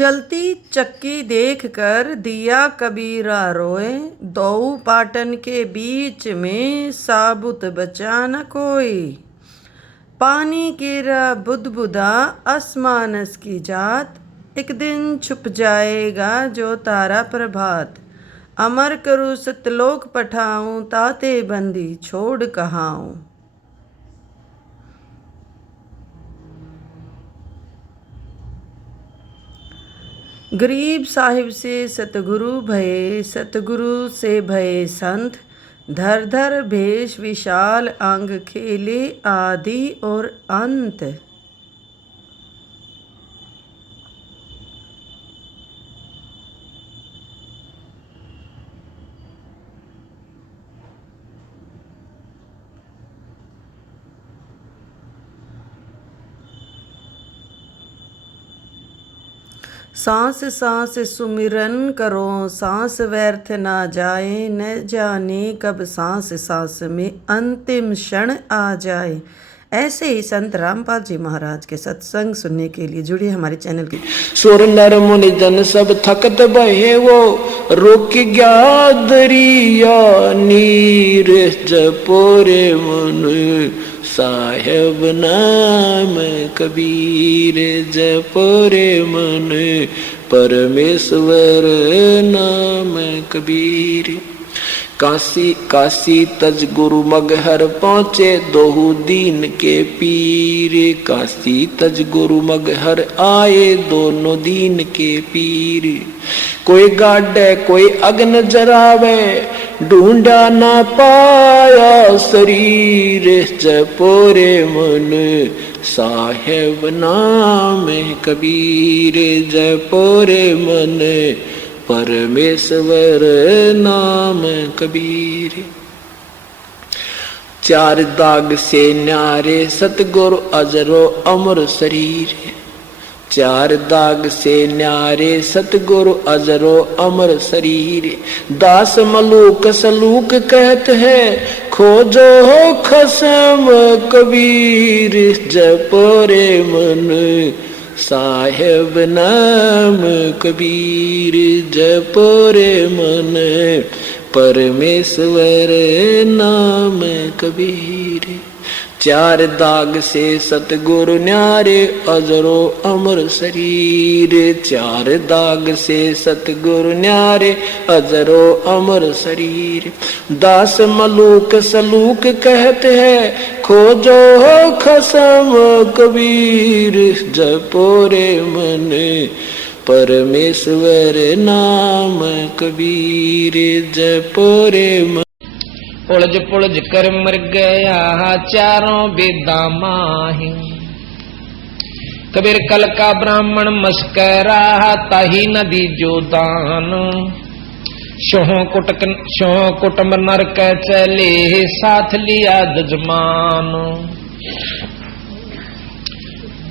चलती चक्की देखकर दिया कबीरा रोए, दो पाटन के बीच में साबुत बचा न कोई। पानी गिरा बुदबुदा आसमानस की जात, एक दिन छुप जाएगा जो तारा प्रभात। अमर करूँ सतलोक पठाऊं, ताते बंदी छोड़ कहाऊं। गरीब साहिब से सतगुरु भये, सतगुरु से भये संत। धर धर भेष विशाल अंग, खेले आदि और अंत। सांस सांस सुमिरन करो, सांस व्यर्थ ना जाए। न जाने कब सांस सांस में अंतिम क्षण आ जाए। ऐसे ही संत रामपाल जी महाराज के सत्संग सुनने के लिए जुड़िए हमारे चैनल की। सुर नर मुनि जन सब थकत बहे वो, रोक गया दरिया नीर। जपोरे मन साहेब नाम कबीर, जपोरे मन परमेश्वर नाम कबीर। काशी काशी तज गुरु मगहर पहुँचे, दोहु दीन के पीर। काशी तज गुरु मगहर आए, दोनों दीन के पीर। कोई गाड़े कोई अग्न जरावे, ढूंढा ना पाया शरीर। जपोरे मन साहेब नाम कबीर, जपोरे मन परमेश्वर नाम कबीर। चार दाग से न्यारे सतगुरु अजरो अमर शरीर। चार दाग से न्यारे सतगुरु अजरो अमर शरीर। दास मलूक सलूक कहते हैं, खोजो हो खसम कबीर। जपोरे मन साहेब नाम कबीर, जपोरे मन परमेश्वर नाम कबीर। चार दाग से सतगुरु न्यारे अजरो अमर शरीर। चार दाग से सतगुरु न्यारे अजरो अमर शरीर। दास मलूक सलूक कहते हैं, खोजो हो खसम कबीर। जपोरे मन परमेश्वर नाम कबीर, जपोरे मन। उलझ पुलझ कर मर गया चारों बेदा माही। कबीर कल का ब्राह्मण मस्करा, ताही नदी जो दान। शोह कुटुंब नरक चले, साथ लिया जजमान।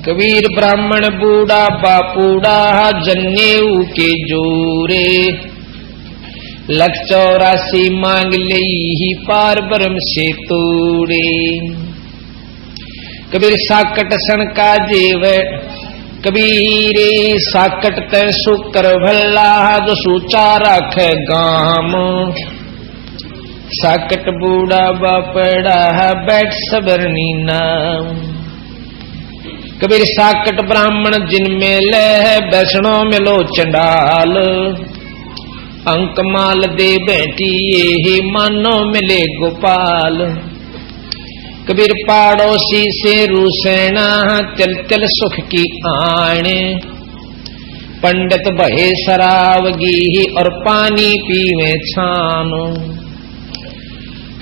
कबीर ब्राह्मण बूढ़ा बापूड़ा, जन्नेऊ के जोरे। 184 मांग ली ही पार ब्रह्म से तोड़े। कबीर साकट सन का जेव, कबीरे साकट ते शुक्र भला। जो सूचा रख गाम, साकट बूढ़ा बापड़ा बैठ सबरनी नाम। कबीर साकट ब्राह्मण जिनमें ले, बैष्णो मिलो चंडाल। अंक माल दे बैठी ये मानो मिले गोपाल। कबीर पाड़ोसी से रूसेना, चल चल सुख की आने। पंडित बहे शराबगी और पानी पीवे छानो।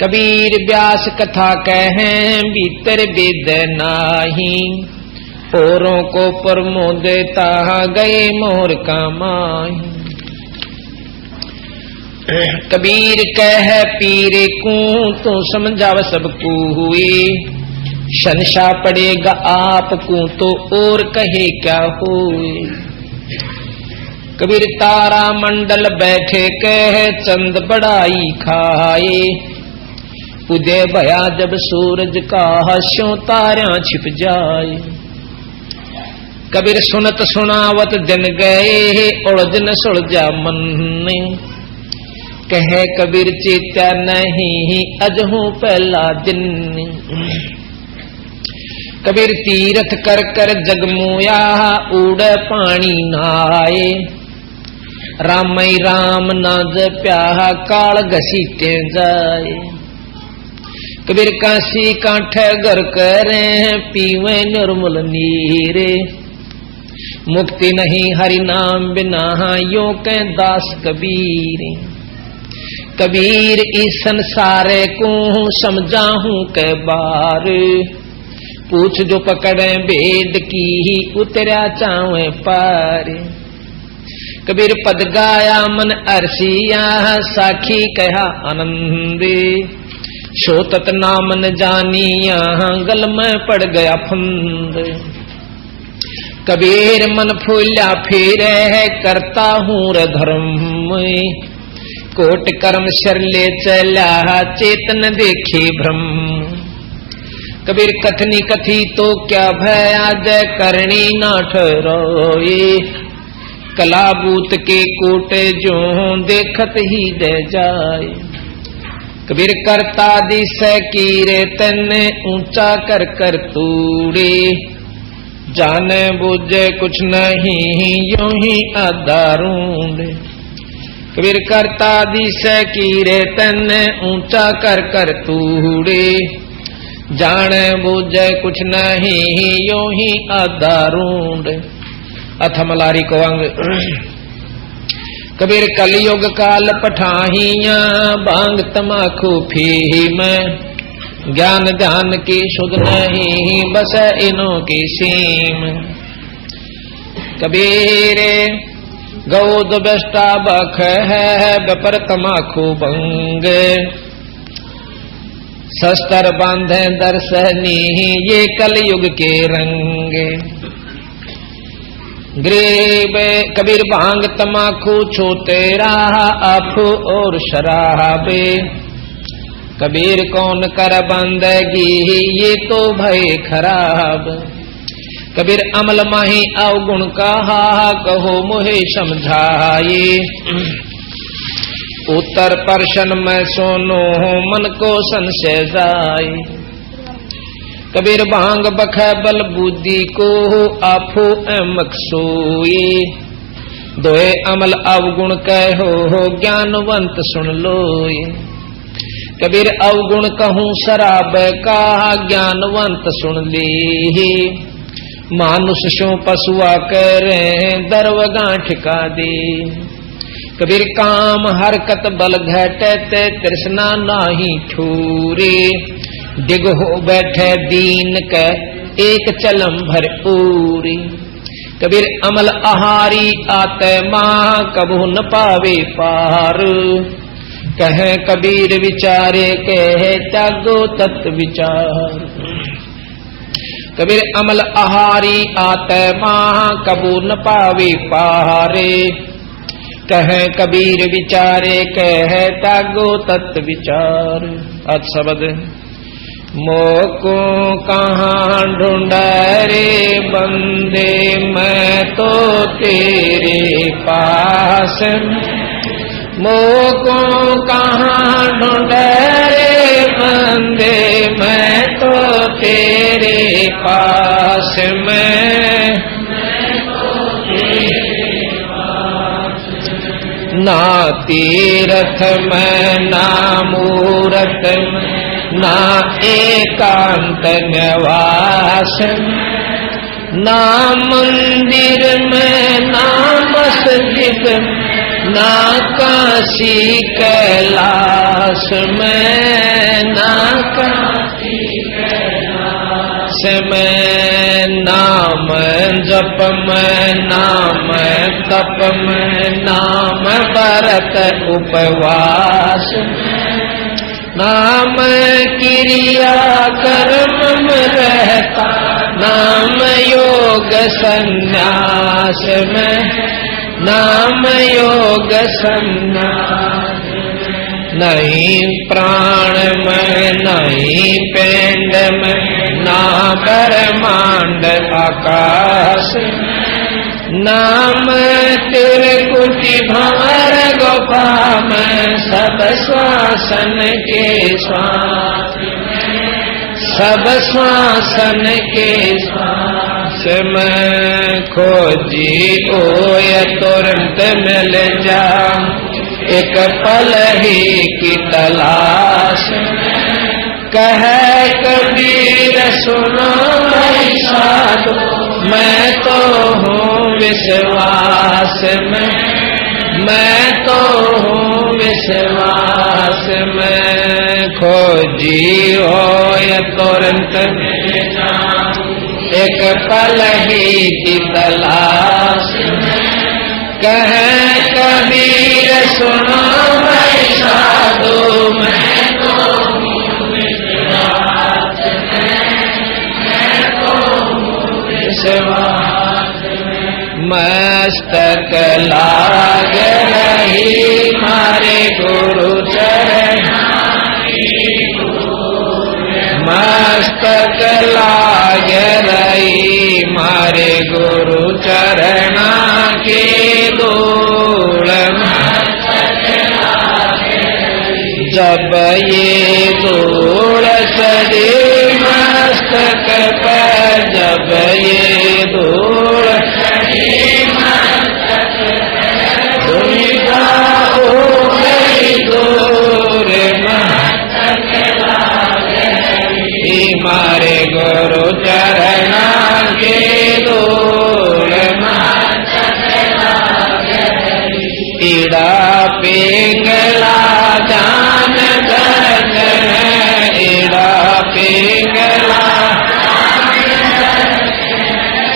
कबीर व्यास कथा कहें, भीतर वेद नाही। औरों को प्रमोदता गए मोर कमाई। कबीर कह पीरे को तो समझाव सबको हुए। शनशा पड़ेगा आपको तो और कहे क्या हुए। कबीर तारा मंडल बैठे कह, चंद बड़ाई खाए। उदय भया जब सूरज का, हस्यों तारा छिप जाए। कबीर सुनत सुनावत दिन गए, उलझ न सुलझा मन। कहे कबीर चेत्या नहीं, अजहू पहला दिन। कबीर तीरथ कर कर जगमुया, उड़ पानी नहाए। रामई राम ना जप्या, काल घसीटे जाए। कबीर काशी कांठे घर करे, पीवे निर्मल नीरे। मुक्ति नहीं हरि नाम बिना, यो के दास कबीर। कबीर इस संसारे को समझा हूं के बार। पूछ जो पकड़े भेद की, उतरा चावे पार। कबीर पद गाया मन अरसिया, साखी कहा आनंदे। सोतत नाम न जानिया, गल में पड़ गया फंद। कबीर मन फूल्या फिरे, करता हूँ रे धर्म। कोट कर्म शरले चला, चेतन देखे ब्रह्म। कबीर कथनी कथी तो क्या भया, जय करनी ना ठहरोए। कलाबूत के कोटे जो देखत ही दे जाए। कबीर करता दिस कीरे, तने ऊंचा कर कर तूड़े। जाने बुझे कुछ नहीं, यूं ही आधारूंडे। कबीर करता दिस कीरे, तने ऊंचा कर कर तूड़े। जाने बुझे कुछ नहीं, यूं ही आधारूंडे। अथमलारी को अंग। कबीर कलयुग काल पठाहिया, बांग तमाखू फीम। ज्ञान ध्यान की सुध नहीं, बस इनों की सीम। कबीर गौद बेष्टा बख है, बेपर तमाखू भंग। शस्त्र बांधे दर्शनी, ये कलयुग के रंग। ग्रीब कबीर भांग तमाखू छोते रहा, अफ और शराबे। कबीर कौन कर बंदगी, ये तो भय खराब। कबीर अमल माही अवगुण कहा, कहो मुहे समझाए। उत्तर पर्शन में सोनो, मन को संशय जाए। कबीर भांग बख बल बुद्धि को, आफो एमक सोए। दोए अमल अवगुण कहो, ज्ञानवंत सुन लोए। कबीर अवगुण कहूँ शराब का, ज्ञानवंत सुन ले। मानुष सो पशुआ करे, दरव गांठ का दे। कबीर काम हरकत बल घटे, तृष्णा नाही ठूरे। दिग हो बैठे दीन के, एक चलम भर पूरी। कबीर अमल आहारी आते माँ, कबू न पावे पार। कहे कबीर विचारे, कहे त्यागो तत्व विचार। कबीर अमल आहारी आते माँ, कबू न पावे पारे। कहे कबीर विचारे, कहे त्यागो तत्व विचार। आज शब्द। मोको कहाँ ढूंढे रे बंदे, मैं तो तेरे पास। मोको कहाँ ढूंढे रे बंदे, मैं तो तेरे पास। ना तीरथ में, ना मूरत में, ना एकांत निवास। ना मंदिर में, ना मस्जिद, ना काशी कैलाश में। ना काशी कैलाश में, नाम जप में, नाम तप में, नाम व्रत उपवास। नाम क्रिया कर्म में रहता, नाम योग संन्यास में। नाम योग संन्यास। नहीं प्राण में, नहीं पिंड में, ना ब्रह्मांड आकाश नाम तेरे कुटी भंवर गोपाम सब श्वासन के श्वास सब श्वासन के श्वास में खोजी ओय तुरंत मिल जा एक पल ही की तलाश कह कबीर सुनो भाई साधु मैं तो हूँ विश्वास में मैं तो हूँ विश्वास में खोजी हो तुरंत एक पल ही की तलाश कह कबीर सुनो भाई साधु मैं तो हूँ विश्वास मस्तक लाग रही मारे गुरु चरण मस्तक लाग रही मारे गुरु चरण के धूल जब ये धूल चढ़े मस्तक पर जब ये धूल मारे गुरु चरण के धूल ईड़ा पिंगला जान दर्शन ईड़ा पिंगला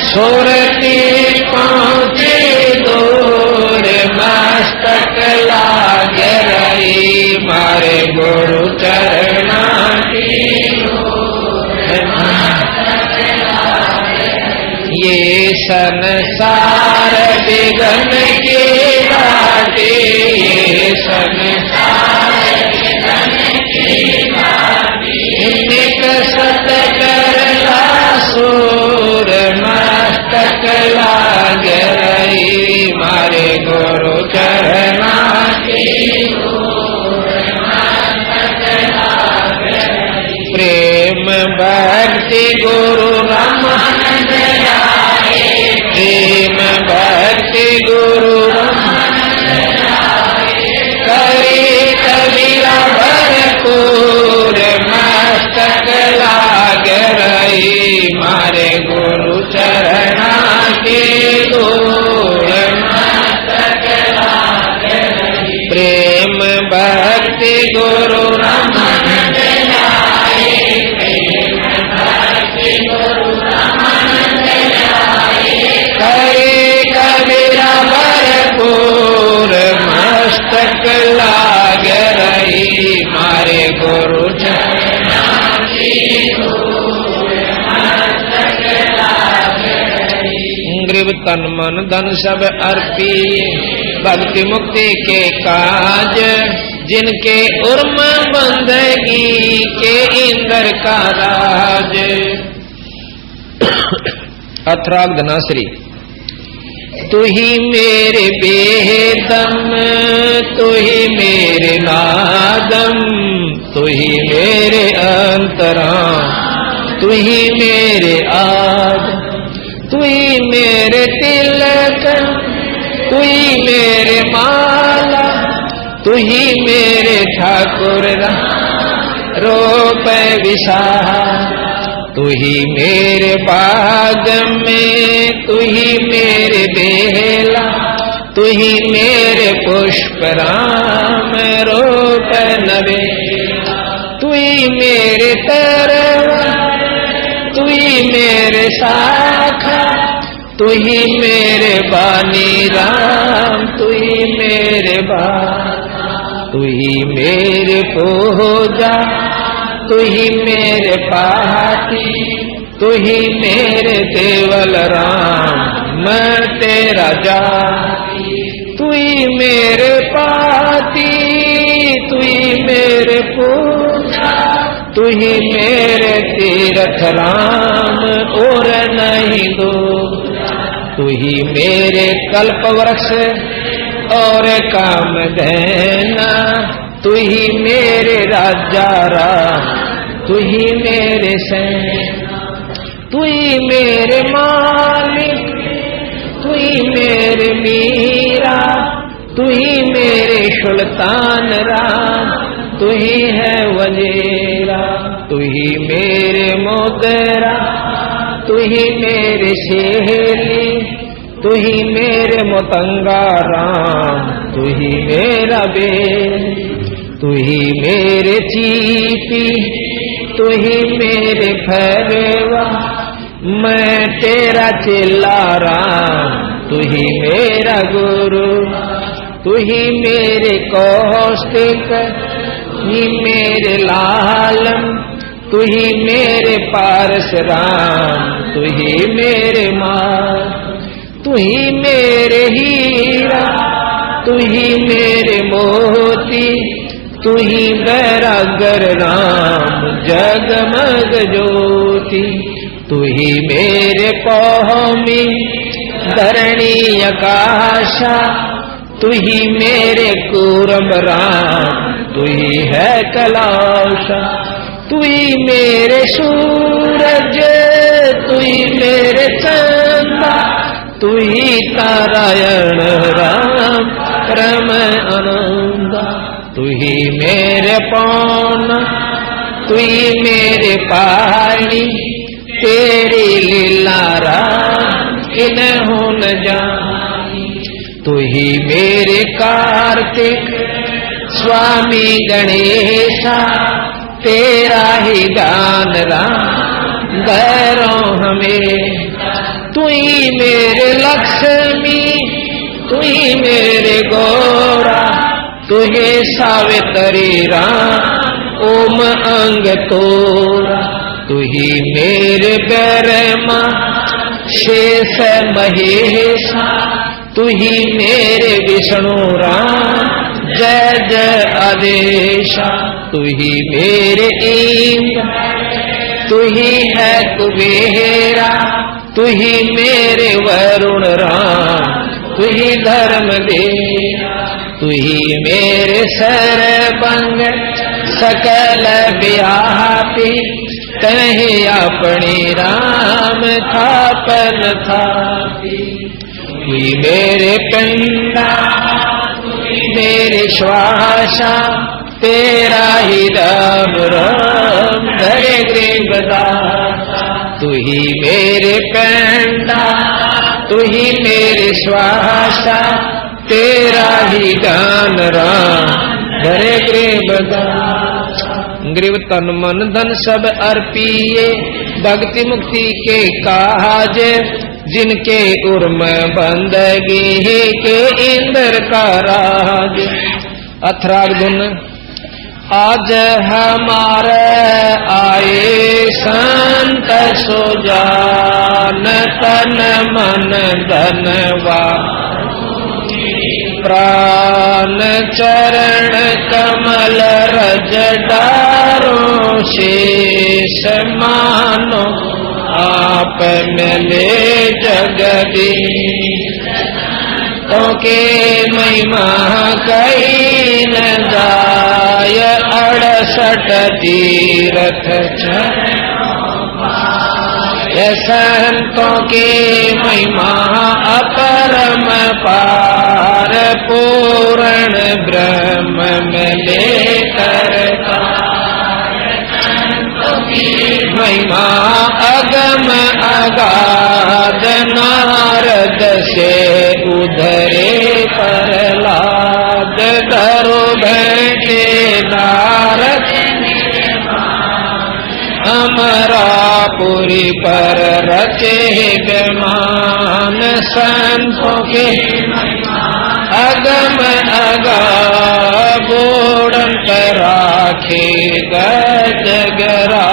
सुरती पहुँचे दूर मस्तक लाग रही मारे गुरु चरण ये संसार विघन के बाटे ये संसार विघन के बाटे निक सत करला सूर मस्तक लाग रही मारे गुरु चरण के प्रेम भक्ति गुरु रामानंद प्रेम भक्ति गुरु करे कबीरा भरपूर मस्तक लाग रही मारे गुरु चरण के धूल मस्तक लाग रही प्रेम भक्ति गुरु रामानंद मस्तक लाग रही मारे गुरु चरण ग्रीव तन मन धन सब अर्पी भक्ति मुक्ति के काज जिनके उर्म बंदगी के इंद्र का राज अथराग धनाश्री तू ही मेरे बेदम तू ही मेरे नादम तू ही मेरे अंतरा तू ही मेरे आद तू ही मेरे तिलक तू ही मेरे माला तू ही मेरे ठाकुर रूप विसाहा तू ही मेरे बाग में तू ही मेरे बेला तू ही मेरे पुष्प राम रूप नवे तू ही मेरे तरवा तू ही मेरे शाखा तू ही मेरे बानी राम तू ही मेरे बाग तू ही मेरे पूजा तू ही मेरे पाती तू ही मेरे देवल राम मैं तेरा जाती तू ही मेरे पाती तू ही मेरे पूजा तू ही मेरे तीर तीरथ राम और नहीं दो। तू ही मेरे कल्प वृक्ष और काम धैना, तू ही मेरे राजा राम, तू ही मेरे सेना, तू ही मेरे मालिक, तू ही मेरे मीरा, तू ही मेरे सुल्तान राम, तू ही है वजीरा, तू ही मेरे मोगरा, तू ही मेरे शेली, तू ही मेरे मोतंगा राम, तू ही मेरा बेल, तू ही मेरे चीपी, तू ही मेरे फरेवा, मैं तेरा चेला राम, तू ही मेरा गुरु, तू ही मेरे कौशिक, तू ही मेरे लालम, तू ही मेरे पारस राम, तू ही मेरे माँ, तू ही मेरे हीरा, तू ही मेरे मोती, तू ही बैरागर राम जगमग ज्योति, तू ही मेरे पौमी धरणी आकाशा, तू ही मेरे कूरम राम, तू ही है कलाशा, तू ही मेरे सूरज, तू ही मेरे चंदा, तू ही नारायण राम परम आनंद, तू ही मेरे पौन, तू ही मेरे पानी, तेरी लीला राम किन्हों न जानी, तू ही मेरे कार्तिक स्वामी गणेशा, तेरा ही गान राम गैरों हमें, तू ही मेरे लक्ष्मी, तू ही मेरे गौरा, तू ही सावित्री राम ओम अंग तोरा, तू ही मेरे ब्रह्मा शेष महेशा, तू ही मेरे विष्णु राम जय जय आदेशा, तू ही मेरे इंद्र, तू ही है कुबेरा, तू ही मेरे वरुण राम, तू ही धर्म देवा, तू ही मेरे सरबंग सकल व्यापी, तहि अपनी राम थापन थापी, तू ही मेरे पिंडा, मेरे श्वासा, तेरा ही राम राम धरे गृह दाता, तू ही मेरे पेंडा, तू ही मेरे श्वासा, तेरा ही गान राम धरे गृह दाता। ग्रीव तन मन धन सब अर्पिए, भक्ति मुक्ति के काज, जिनके उर्म बंदगी के इंद्र का राज। अथराग धुन। आज हमारे आए संत सुजान, तन मन धनवा प्राण चरण कमल रज डारो, शेष मानो आप मिले जगदीश, तो के महिमा कही न जाय, 68 तीरथ संतों के महिमा अपरम पार, पूर्ण ब्रह्म में लेकर महिमा अगम अगाध, नारद से उधरे प्रहलाद, धरो बैठे नारद अमरापुरी पर रचे विमान, संतों के अगम अगाध, बोड़ंत राखे गजगरा,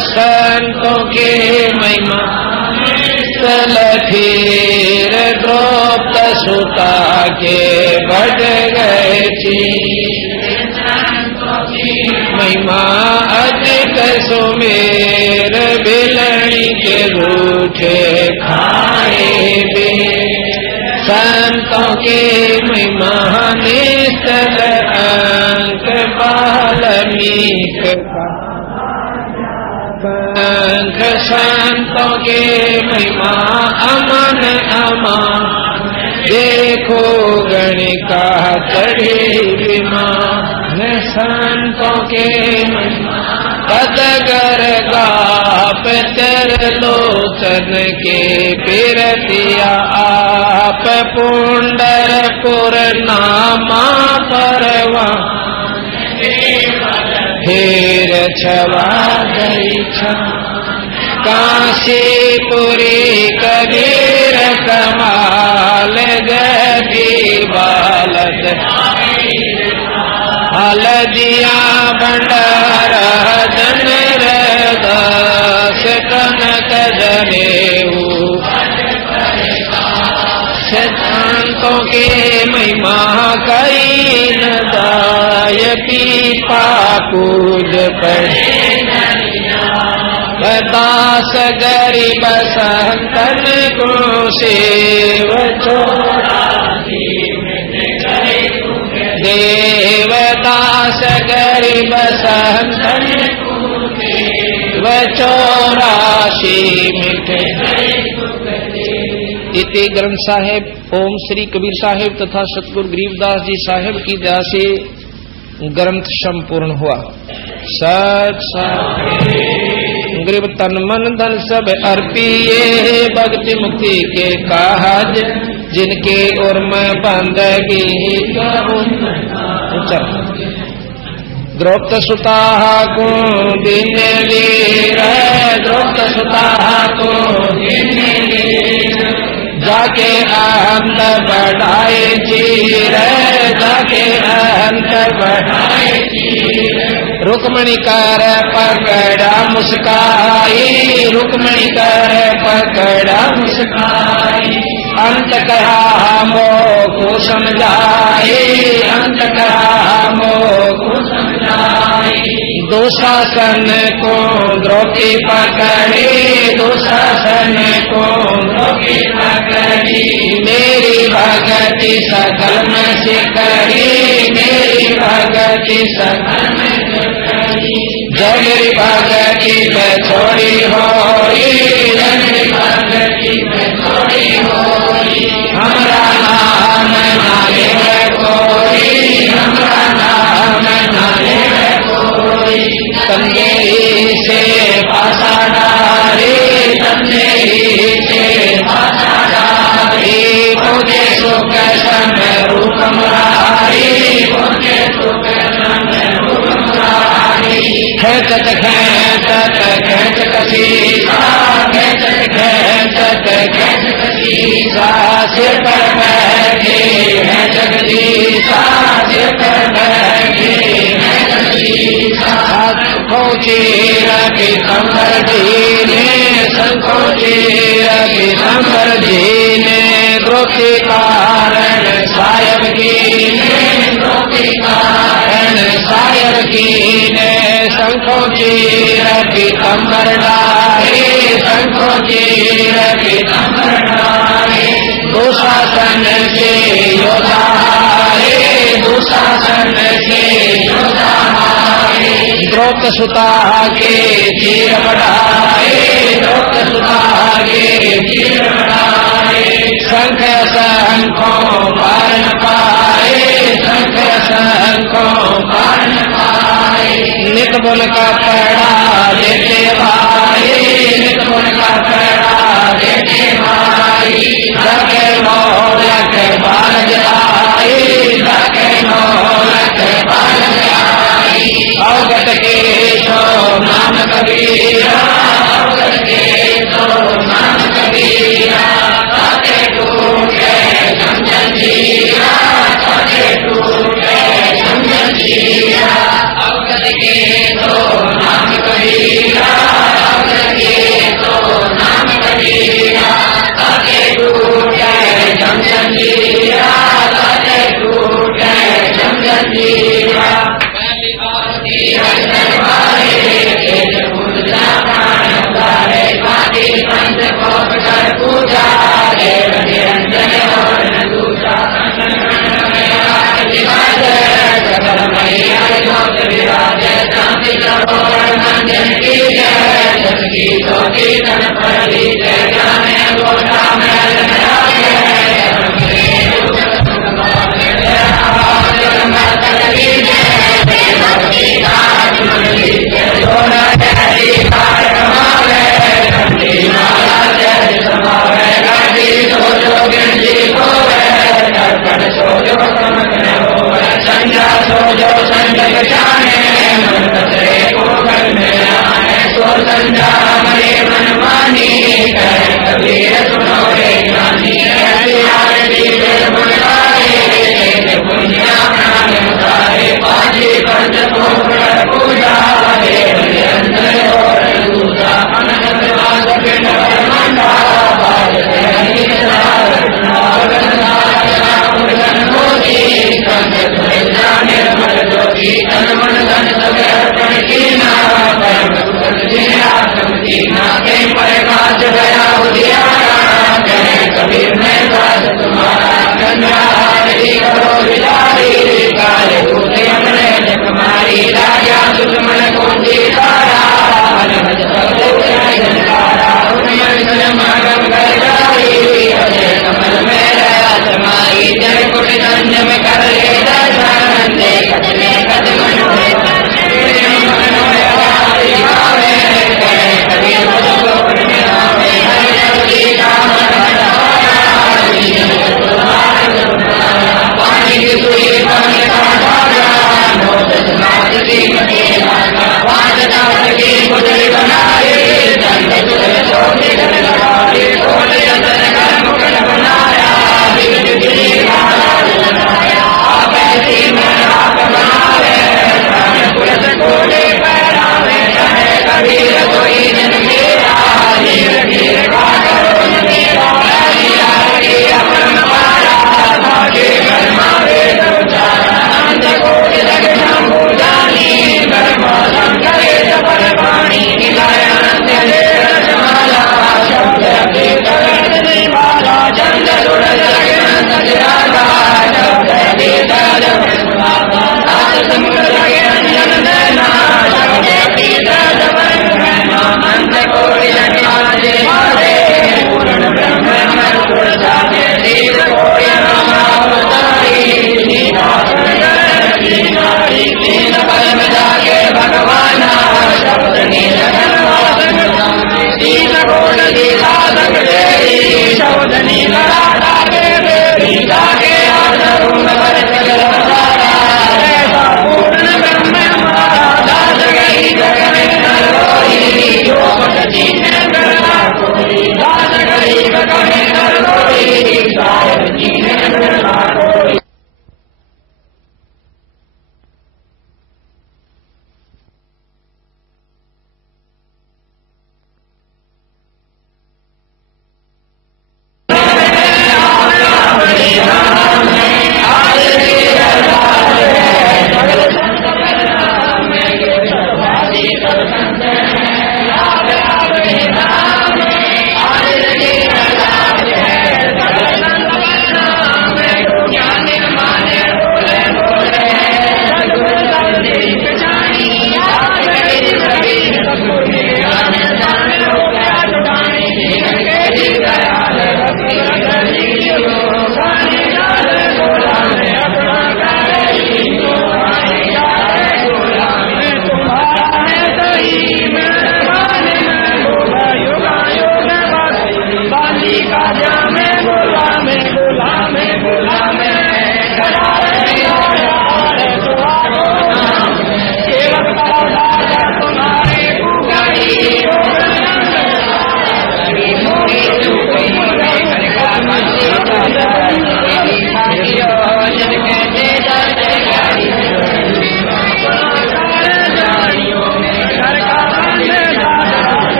संतों के महिमा सलठीर, द्रौपद सुता के बढ़ गए चीर, महिमा अधिक सुमेर, संतों के महिमा निश्चल अंक बाल्मीक पंख संतों के महिमा अमन अमान देखो गणिका चढ़ी विमान संतों के महिमा पदगर गाप तेर लोचन के पिरतिया आप पुंडरपुर नामा परवा फिर छवा गई काशीपुरी कबीर कमाल गदी बालद हलदिया भंडारा जनर दास कनक जनेऊ संतों के महिमा कई दाय पीपा कूद पड़े दास गरीब संतन को सेव छोड़ा देवदास गरीब संतन व 84 मिटे। इति ग्रंथ साहेब ओम श्री कबीर साहेब तथा सतगुरु गरीबदास जी साहेब की दया से ग्रंथ संपूर्ण हुआ। सत गरीब तन मन धन सब अर्पिए भक्ति मुक्ति के काज जिनके और मैं बंदगी करूं। द्रौपद सुता को दिन वीर द्रौपद सुता को जाके अंत बढ़ाए चीर जाके अंत बढ़ाए चीर रुक्मणी कर पकड़ा मुस्काई रुक्मणी कर पकड़ा मुस्काई अंत कहा मो को समझाए अंत कहा मो को समझाए दुशासन को द्रौपदी पकड़ी दुशासन को द्रौपदी पकड़ी मेरी भगति सकल में से करी मेरी भगति सकल में से करी जब मेरी भगति में छोड़ी होई जब मेरी भगति में छोड़ी होई हमारा नाम नाले है कोई हमारा नाम नाले है कोई तंदेरी से पासा डारे तंदेरी से पासा डारे मुझे सुख समय रूप मुरारी मुझे सुख समय रूप मुरारी खेचत खेचत खेच कसीसा खेचत खेचत खेच कसीसा सिर पर बैठे है जगदीशा सिर पर बैठे है जगदीशा संखो चीर पीतम्बर दीने संखो चीर पीतम्बर दीने द्रौपदी कारण सायब कीने द्रौपदी कारण सायब कीने संखो चीर पीतम्बर डारे संखो चीर पीतम्बर डारे दुशासन से योद्धा हारे दुशासन से योद्धा हारे द्रौपद सुता के चीर बढ़ाए द्रौपद सुता के चीर बढ़ाए शंख शंखों पार न पाए शंख शंखों पार न पाए नित बोल का पड़ा देते भाई नित बोल का पड़ा देते भाई जाके मौलक बाल जाए जाके मौलक बाल जाए अवगत के तो नाम कबीरा अवगत के तो नाम कबीरा ताके टूटे समझन जीरा ताके टूटे समझन जीरा अवगत के तो नाम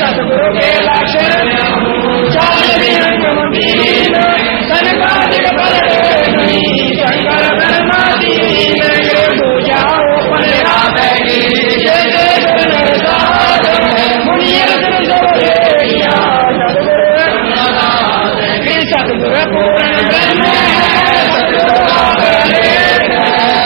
सतगुरु के लक्षण चाल विहंगम दीन सनकादिक बल नहीं शंकर ब्रह्मा दीन पूजाओ पनरा बैगी जय नर साधन मुनियन सबरेया सतगुरु पूर्ण ब्रह्म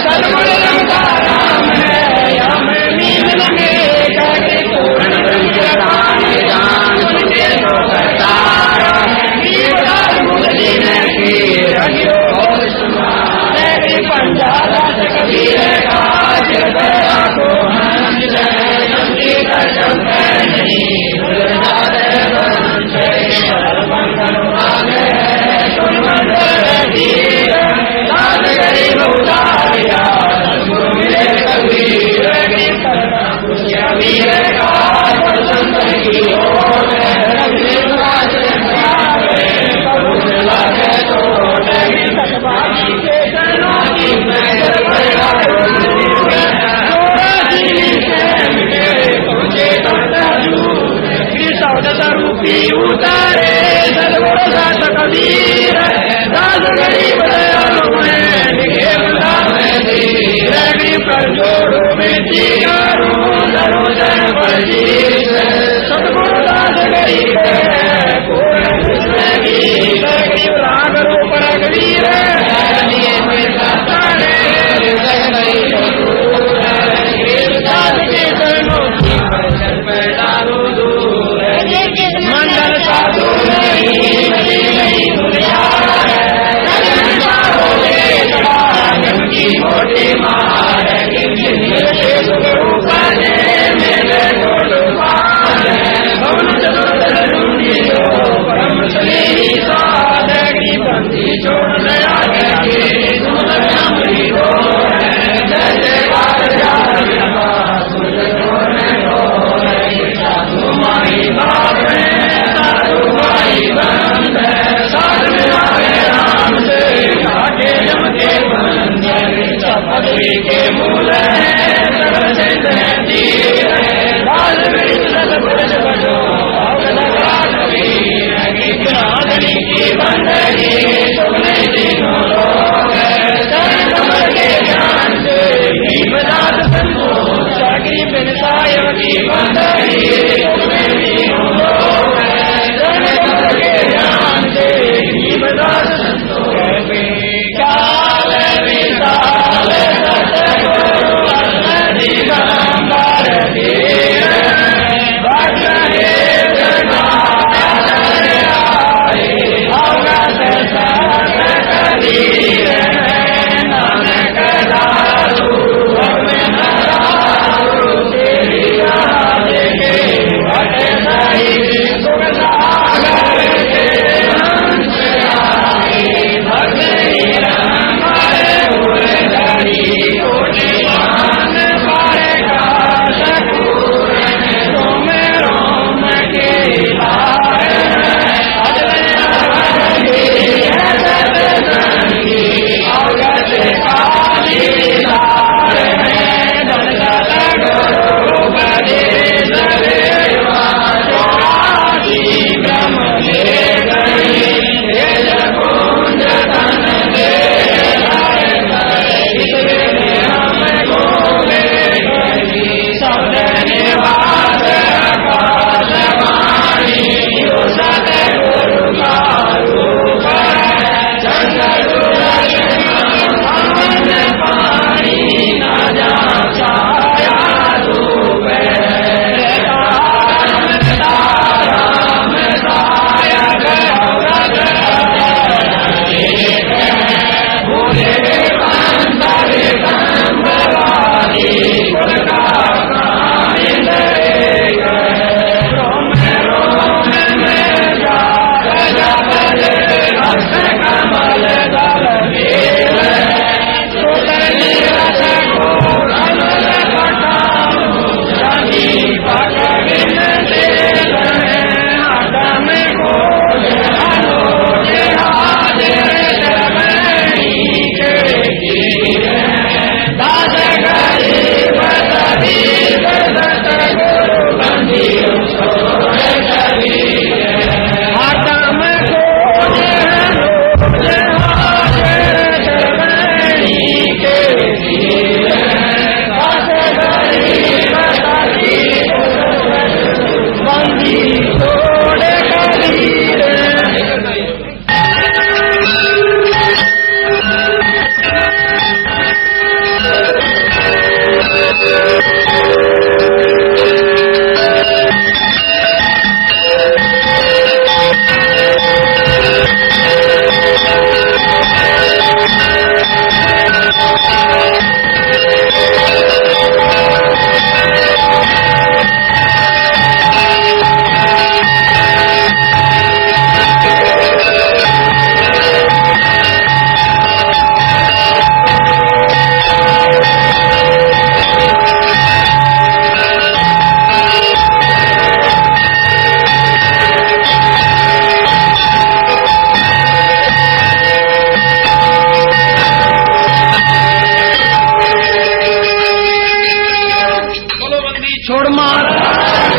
सतगुरु राम है यम मीन में कहते पूर्ण ब्रह्म राम जान सुने तो करतार दीवदार मुदलीन की रहियो तेरी पंजाला कबीर का चिरतरा को हंस जंती कर शंकर नहीं रूपी उतारे सदगुरु दास कबीर दास गरीब दयालु पर जोड़ो बेटी करो दरोदर पर जीत सदगुरु दास गरीब गरीब राग रूप रघुवीर मंडल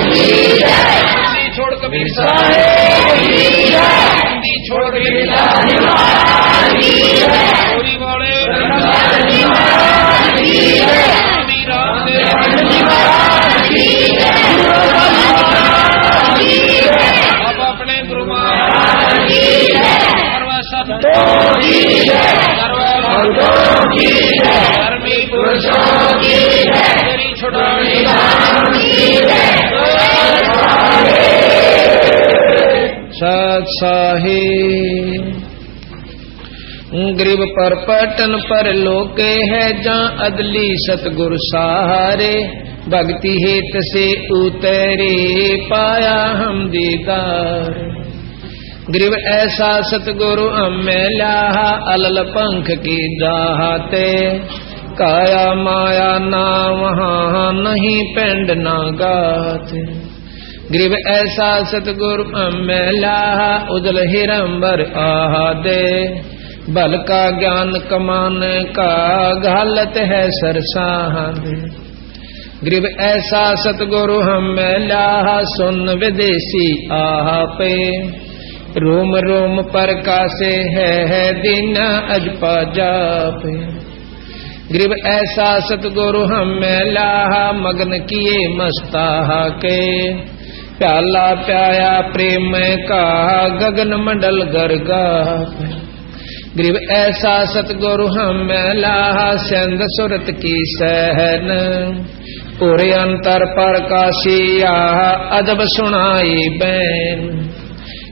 हिंदी छोड़ कबीर साहेब, हिंदी छोड़ कबीर साहेब, चोरी वाले अब अपने गुरु धर्मी पुरुषों की तेरी छुड़ानी सत साहिब। ग्रीव पर पटन पर लोके है जहाँ अदली सतगुरु सहारे, भक्ति हेत से उतरे पाया हम दीदार। ग्रीव ऐसा सतगुरु हमें लाहा अलल पंख की जाते, काया माया ना वहाँ नहीं पेंड ना गाते। ग्रीव ऐसा सतगुरु हमें लाहा उजल हिरंबर आहदे, बल का ज्ञान कमाने का घालत है सरसाहदे। ग्रीव ऐसा सतगुरु हमें लाहा सुन विदेशी आहा पे, रोम रोम पर कासे है दिन अजपा जापे। ग्रीव ऐसा सतगुरु हमें लाहा मगन किए मस्ताहा के, प्याला प्याया प्रेम का गगन मंडल गरगा। ग्रीव ऐसा सतगुरु हमें लाहा सिंध सुरत की सहन, पूरे अंतर पर काशिया अजब सुनाई बैन।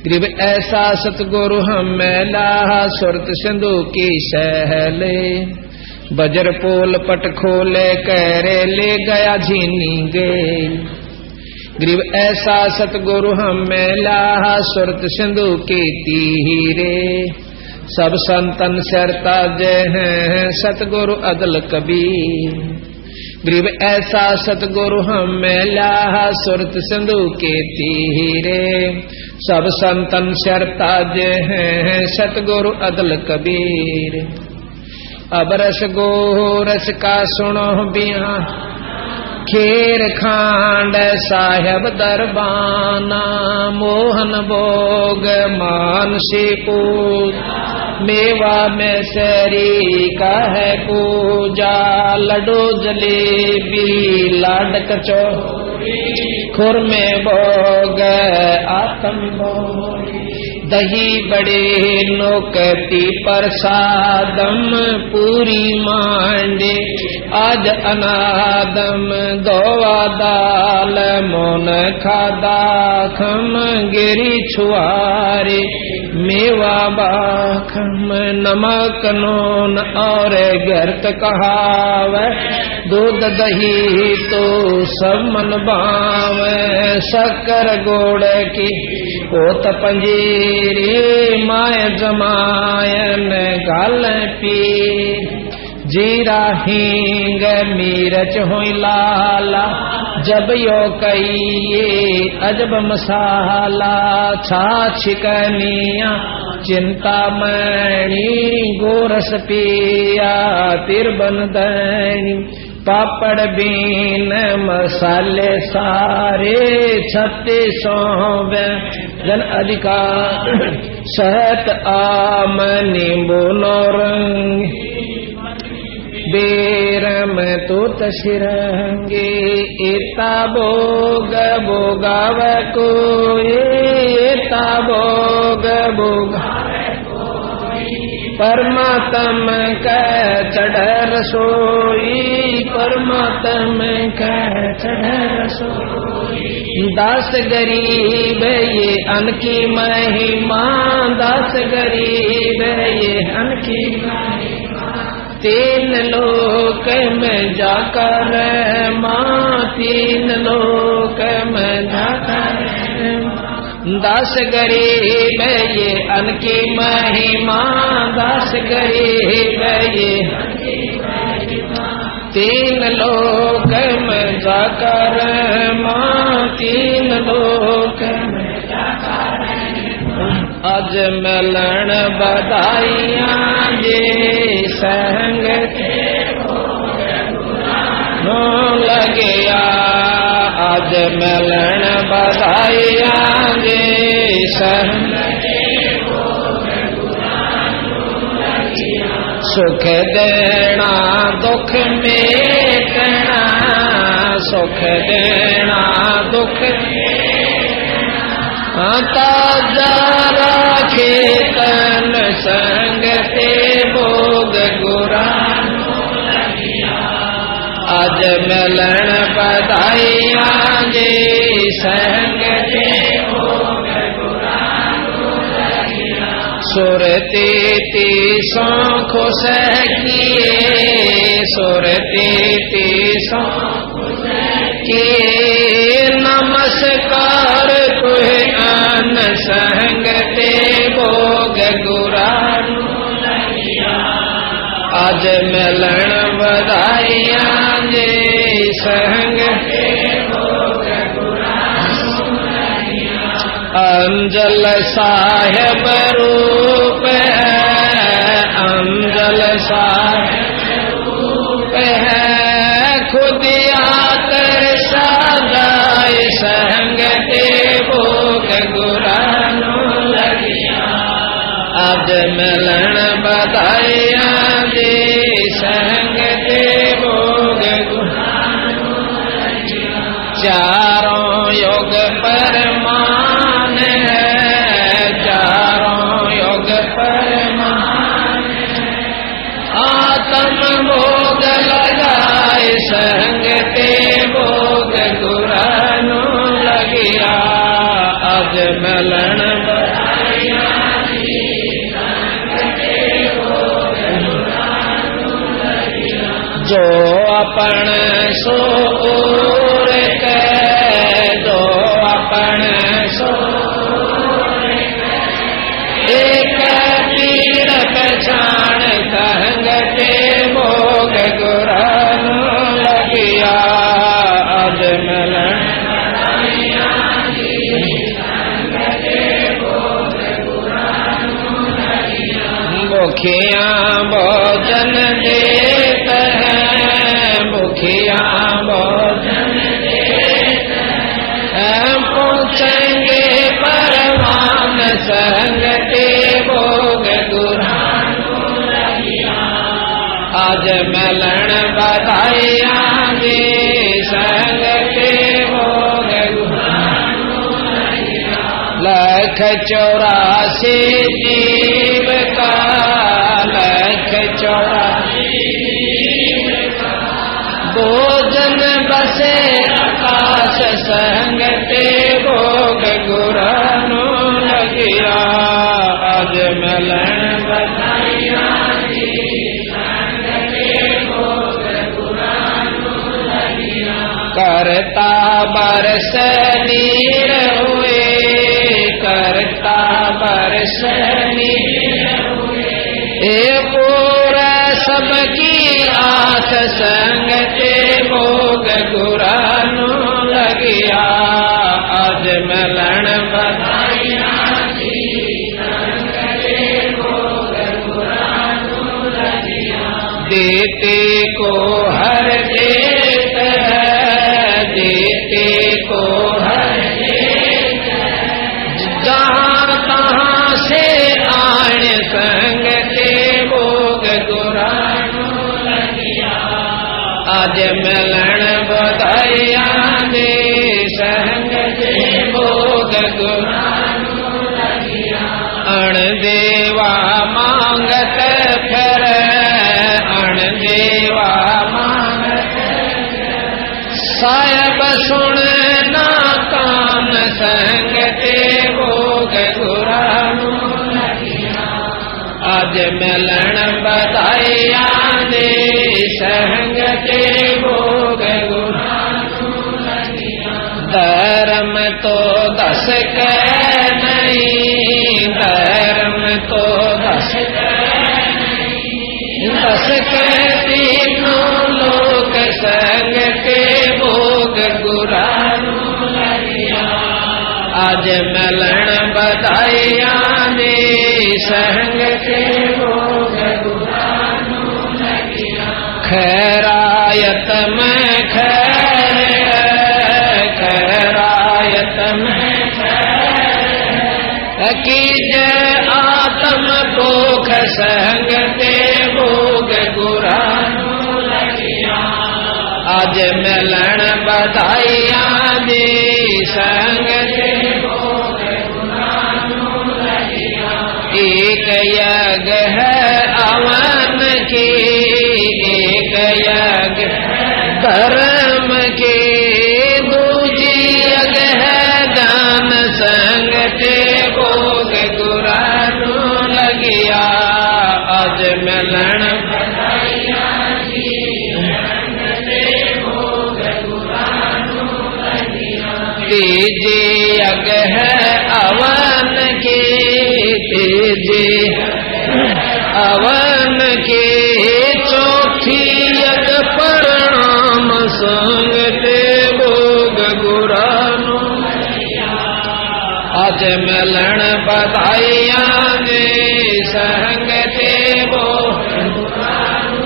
ग्रीव ऐसा सतगुरु हमें लाहा सुरत सिंधु की सहले, बजर पोल पट खोले करे ले गया झीनी गए। ग्रीव ऐसा सतगुरु हमें लाहा सुरत सिंधु की तीरे, सब संतन सरता जय हैं सतगुरु अदल कबीर। ग्रीव ऐसा सतगुरु हमें लाहा सुरत सिंधु के तीरे, सब संतन सरता जय हैं सतगुरु अदल कबीर। अब रस गो रस का सुनो बिया, खेर खांड साहेब दरबाना, मोहन भोग मानसी पूज, मेवा में सरी का है पूजा। लड्डू जलेबी लाड कचौरी, खुर में भोग आतम भोरी, दही बड़े नोकती प्रसादम, पूरी मांडे आज अनादम। दोवा दाल मोन खादा खम, गिरी छुआरे मेवा बाखम। नमक नून और गर्त कहाव, दूध दही तो सब मन भाव। शक्कर गोड़ की ओत पंजीरी, माय जमायन गाल पी। जीरा हींग मिर्च होई लाला, जब यो कहिए अजब मसाला। छाछ कनिया चिंता मणि, गोरस पिया तिरबन दैनी। पापड़ बीन मसाले सारे, 3600 जन अधिकार। शहद आम नींबू नौरंग, बेरम तूत शिरंगे। एता भोग भोगाव कोई, एता भोग भोगाव परमात्म का चढ़ रसोई, परमात्म का चढ़ रसोई। दास गरीब ये अन की महिमा, दास गरीब ये अन की महिमा। 3 लोक में जाकर माँ, 3 लोक में जाकर। दास गरीब ये अन की महिमा, दास गरीब ये 3 लोक में जाकर माँ, 3 लोक में जाकर। आज मिलन बधाइयाँ जे संग हो लगिया, आज मिलन बधाइयां जी संग सुख देना दुख मेटना सुख देना दुख ताजा राखे तन संग ते भोग गुरा आज मिलन बधाइयां जी संग ते भोग गुरा सुरती तीसों खुश किए सुरती तीसों किए नमस्कार तुहे अन संग ते भोग गुरा आज मिलन बधाइयां जी संग अंजल साहेब रूप है अंजल साहेब रूप है खुद आकर सदाई संग ते भोग गुरानो लगिया आज मिलन बधाइयां जी संग ते भोग गुरानो लगिया चारों युग परमान है चारों युग परमान आत्म भोग लगाए संग ते भोग गुरानो लगिया आज मिलन बधाइयां जी संग ते भोग गुरानो लगिया जो अपन सो भूखिया भोजन देता है भूखिया भोजन देता है पूछेंगे परमान संग ते भोग गुरानो लगिया आज मिलन बधाइयां जी संग ते भोग गुरानो लगिया लख 84 जीव का भोजन बसे आकाश संग ते भोग गुरानो लगिया आज मिलन बधाइयां जी संग ते भोग गुरानो लगिया करता बरस नीर हुए करता बरस नीर हुए पूरा सबकी आस संग ते भोग गुरानो लगिया आज मिलन बधाइयां जी संग ते भोग गुरानो लगिया देते को हर देत है देते को हर देत है जहाँ तहाँ से आण संग ते भोग गुरानो लगिया आज मिलन बधाइयां जी संग ते भोग गुरानो लगिया अण देवा मांगत फिर अण देवा मांगत साहेब सुन ना कान संग ते भोग गुरानो लगिया आज मिलन बधाइयां जी संग ते भोग गुरानो लगिया धर्म तो दस कह नहीं धर्म तो दस दस कह तीनों लोक संग ते भोग गुरानो लगिया आज मिलन बधाइयां जी संग ते भोग गुरानो लगिया खैरायत में खैर कीजे आत्म पोख संग ते भोग गुरानु लगिया आज मिलन बधाइया दी संग ते भोग गुरानु लगिया एक यज्ञ है अवन की एक यज्ञ धर्म की दूजी यज्ञ है दान संग ते भोग गुरानु लगिया आज मिलन बधाइया दी संग ते भोग गुरानु लगिया तीजी यज्ञ है अवन की तीजी अवन की चौथी यज्ञ प्रणाम संग ते भोग गुरानु आज मिलन बधाइया दे संग ते भोग गुरानु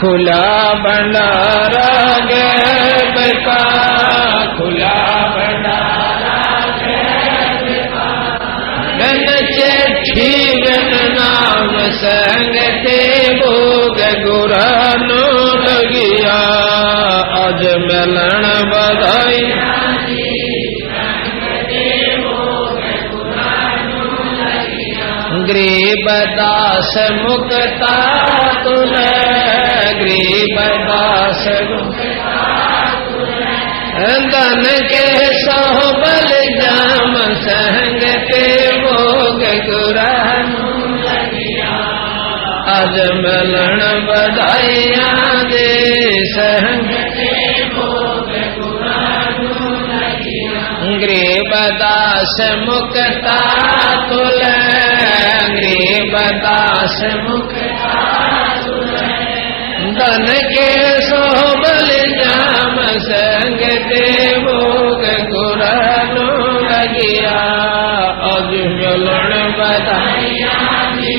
खुला भंडारा गैब का खुला भंडारा गैब का गन चिट्ठी गन नाम संग ते भोग गुरानु लगिया आज मिलन बधाइया गरीब दास मुक्ता तुल गरीब दास धन के सोहबल जाम संग ते भोग गुरानु लगिया आज मिलन बधाइया दे संग ते भोग गुरानु लगिया गरीब दास मुक्ता तुल गरीब दास मुक्ता तुल धन के सोहबल जाम संग ते भोग गुरानु लगिया आज मिलन बधाइया दी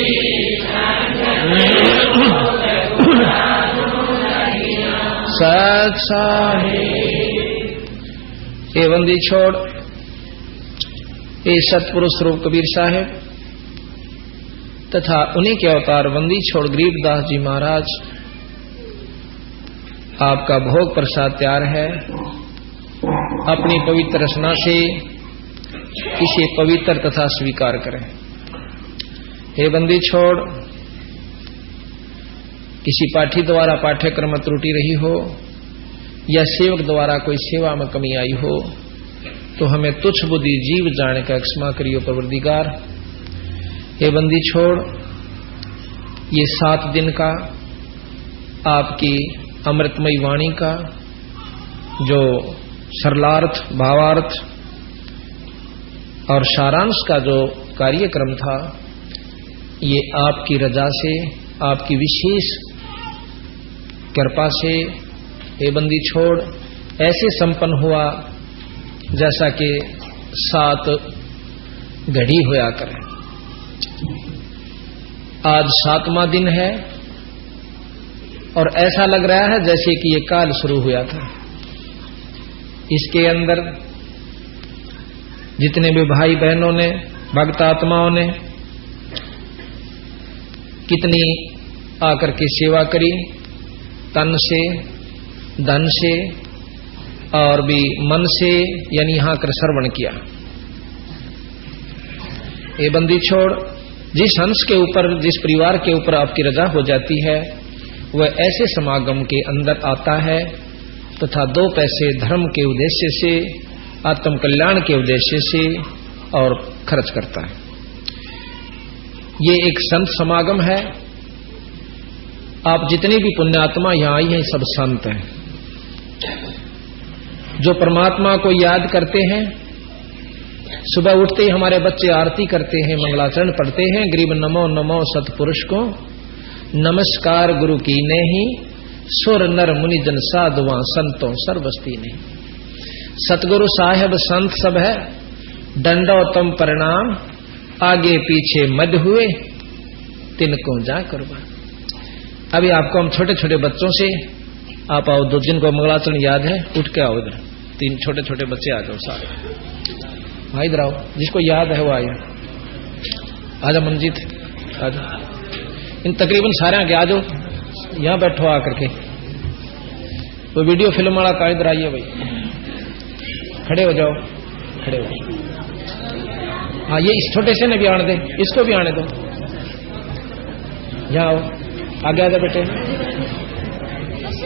सत साहिब ये बंदी छोड़ ये सतपुरुष रूप कबीर साहेब तथा उन्हीं के अवतार बंदी छोड़ गरीबदास जी महाराज आपका भोग प्रसाद तैयार है। अपनी पवित्र रचना से इसे पवित्र तथा स्वीकार करें। हे बंदी छोड़ किसी पाठी द्वारा पाठ्यक्रम में त्रुटि रही हो या सेवक द्वारा कोई सेवा में कमी आई हो तो हमें तुच्छ बुद्धि जीव जाने का क्षमा करियो परवरदिगार। हे बंदी छोड़ ये 7 दिन का आपकी अमृतमयी वाणी का जो सरलार्थ भावार्थ और सारांश का जो कार्यक्रम था ये आपकी रजा से आपकी विशेष कृपा से हे बंदी छोड़ ऐसे संपन्न हुआ जैसा कि 7 घड़ी होया करे। आज 7वां दिन है और ऐसा लग रहा है जैसे कि ये काल शुरू हुआ था। इसके अंदर जितने भी भाई बहनों ने भक्त आत्माओं ने कितनी आकर के सेवा करी, तन से धन से और भी मन से, यानी यहां कर श्रवण किया। ये बंदी छोड़ जिस हंस के ऊपर जिस परिवार के ऊपर आपकी रजा हो जाती है वह ऐसे समागम के अंदर आता है तथा 2 पैसे धर्म के उद्देश्य से आत्म कल्याण के उद्देश्य से और खर्च करता है। ये एक संत समागम है। आप जितने भी पुण्यात्मा यहां आई हैं सब संत हैं जो परमात्मा को याद करते हैं। सुबह उठते ही हमारे बच्चे आरती करते हैं, मंगलाचरण पढ़ते हैं, गरीब नमो नमो सतपुरुष को नमस्कार गुरु की नहीं, सुर नर मुनि जन साधुआ संतों सर्वस्ती नहीं। सतगुरु साहेब संत सब है, दंडोतम परिणाम आगे पीछे मद हुए तिनको जा कुर्बान। अभी आपको हम छोटे छोटे बच्चों से आप आओ, 2 जिनको मंगलाचरण याद है उठ के आओ इधर। 3 छोटे छोटे बच्चे आ जाओ सारे। हाँ इधर आओ, जिसको याद है वो आया। आजा मंजीत, आजा। इन तकरीबन सारे आगे आ जाओ, यहाँ बैठो आकर के। तो वीडियो फिल्म वाला का इधर आइए भाई, खड़े हो जाओ, खड़े हो। हाँ ये इस छोटे से ने भी आने दे, इसको भी आने दो। यहाँ आओ, आगे आजा बेटे।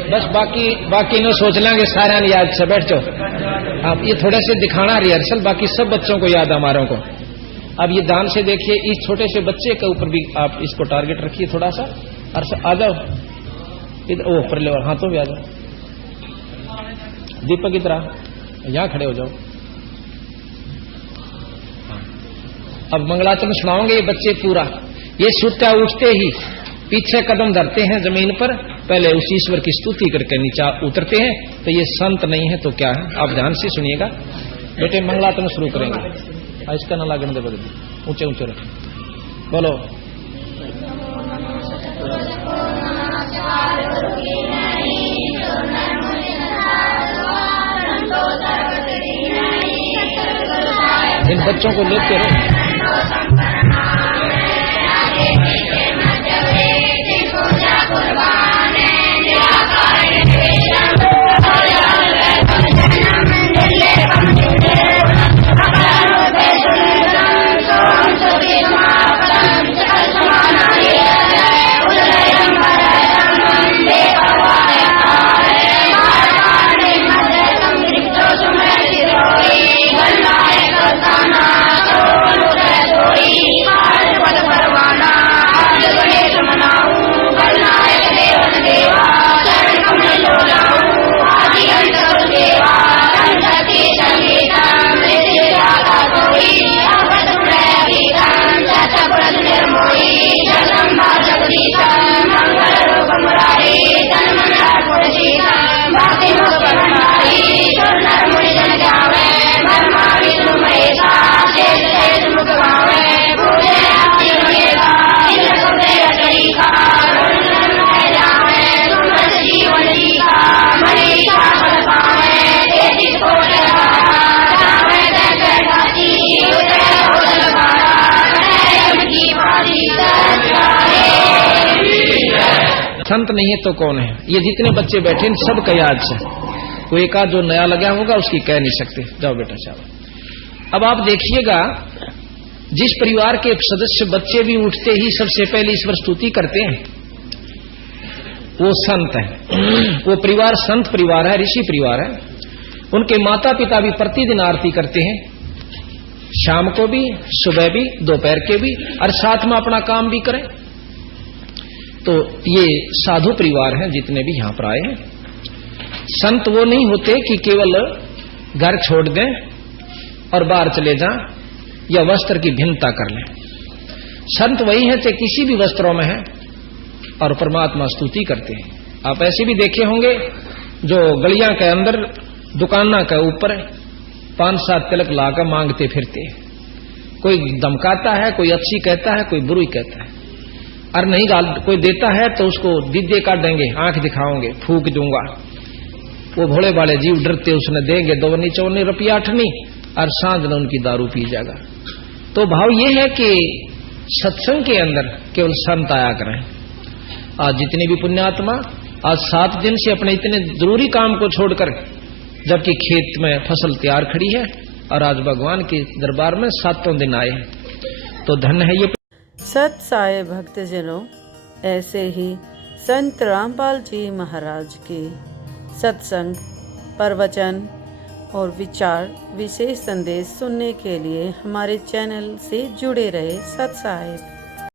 बस बाकी इन्हें सोच लेंगे सारे ने याद से, बैठ जाओ आप। ये थोड़े से दिखाना रिहर्सल, बाकी सब बच्चों को याद है हमारों को। अब ये ध्यान से देखिए, इस छोटे से बच्चे के ऊपर भी आप इसको टारगेट रखिए थोड़ा सा। और आ जाओ इधर, ओ ऊपर ले, हाथों भी आ जाओ। दीपक इधर आ, यहाँ खड़े हो जाओ। अब मंगलाचरण सुनाओगे ये बच्चे पूरा। ये सुत्या उठते ही पीछे कदम धरते हैं जमीन पर, पहले उस ईश्वर की स्तुति करके नीचे उतरते हैं। तो ये संत नहीं है तो क्या है, आप ध्यान से सुनिएगा बेटे। मंगलाचरण शुरू करेंगे, इसका ना लागण दे, बदल ऊंचे ऊंचे रख, बोलो। इन बच्चों को लेते रहो। संत नहीं है तो कौन है? ये जितने बच्चे बैठे इन सब का याद से, कोई एक आध जो नया लगा होगा उसकी कह नहीं सकते। जाओ बेटा साहब। अब आप देखिएगा, जिस परिवार के सदस्य बच्चे भी उठते ही सबसे पहले ईश्वर स्तुति करते हैं वो संत है। वो परिवार संत परिवार है, ऋषि परिवार है। उनके माता पिता भी प्रतिदिन आरती करते हैं, शाम को भी, सुबह भी, दोपहर के भी, और साथ में अपना काम भी करें। तो ये साधु परिवार हैं जितने भी यहां पर आए हैं। संत वो नहीं होते कि केवल घर छोड़ दें और बाहर चले जाएं या वस्त्र की भिन्नता कर लें। संत वही है चाहे किसी भी वस्त्रों में है और परमात्मा स्तुति करते हैं। आप ऐसे भी देखे होंगे जो गलियां के अंदर दुकाना के ऊपर 5-7 तिलक लाकर मांगते फिरते हैं। कोई धमकाता है, कोई अच्छी कहता है, कोई बुरी कहता है, और नहीं कोई देता है तो उसको दीदे काट देंगे, आंख दिखाओगे, फूक दूंगा। वो भोले भाले जीव डरते उसने देंगे 2-4 रुपया 8 और सांझ ने उनकी दारू पी जाएगा। तो भाव ये है कि सत्संग के अंदर केवल संत आया करें। आज जितने भी पुण्यात्मा आज 7 दिन से अपने इतने जरूरी काम को छोड़कर, जबकि खेत में फसल तैयार खड़ी है, और आज भगवान के दरबार में 7 दिन आए हैं, तो धन्य है ये। सत साई भक्तजनों, ऐसे ही संत रामपाल जी महाराज के सत्संग, प्रवचन और विचार विशेष संदेश सुनने के लिए हमारे चैनल से जुड़े रहे। सत साई।